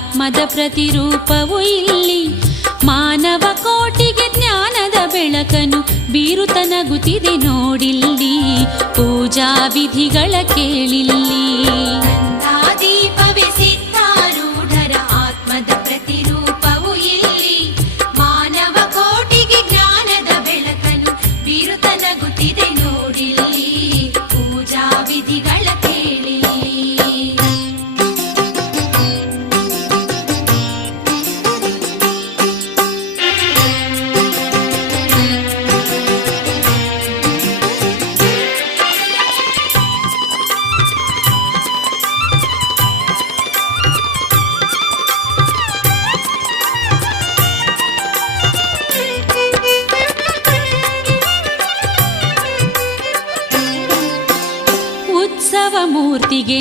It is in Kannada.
ಆತ್ಮದ ಪ್ರತಿರೂಪವು ಇಲ್ಲಿ. ಮಾನವ ಕೋಟಿಗೆ ಜ್ಞಾನದ ಬೆಳಕನ್ನು ಬೀರುತನಗುತ್ತಿದೆ ನೋಡಿಲ್ಲಿ. ಪೂಜಾ ವಿಧಿಗಳ ಕೇಳಿಲ್ಲಿ. ದೀಪವೇ ಸಿದ್ಧಾರೂಢರ ಆತ್ಮದ ಪ್ರತಿರೂಪವು ಇಲ್ಲಿ. ಮಾನವ ಕೋಟಿಗೆ ಜ್ಞಾನದ ಬೆಳಕನ್ನು ಬೀರುತನಗುತ್ತಿದೆ ನೋಡಿಲ್ಲಿ. ಪೂಜಾ ವಿಧಿಗಳ ಕೇಳಿಲ್ಲಿ. ಉತ್ಸವ ಮೂರ್ತಿಗೆ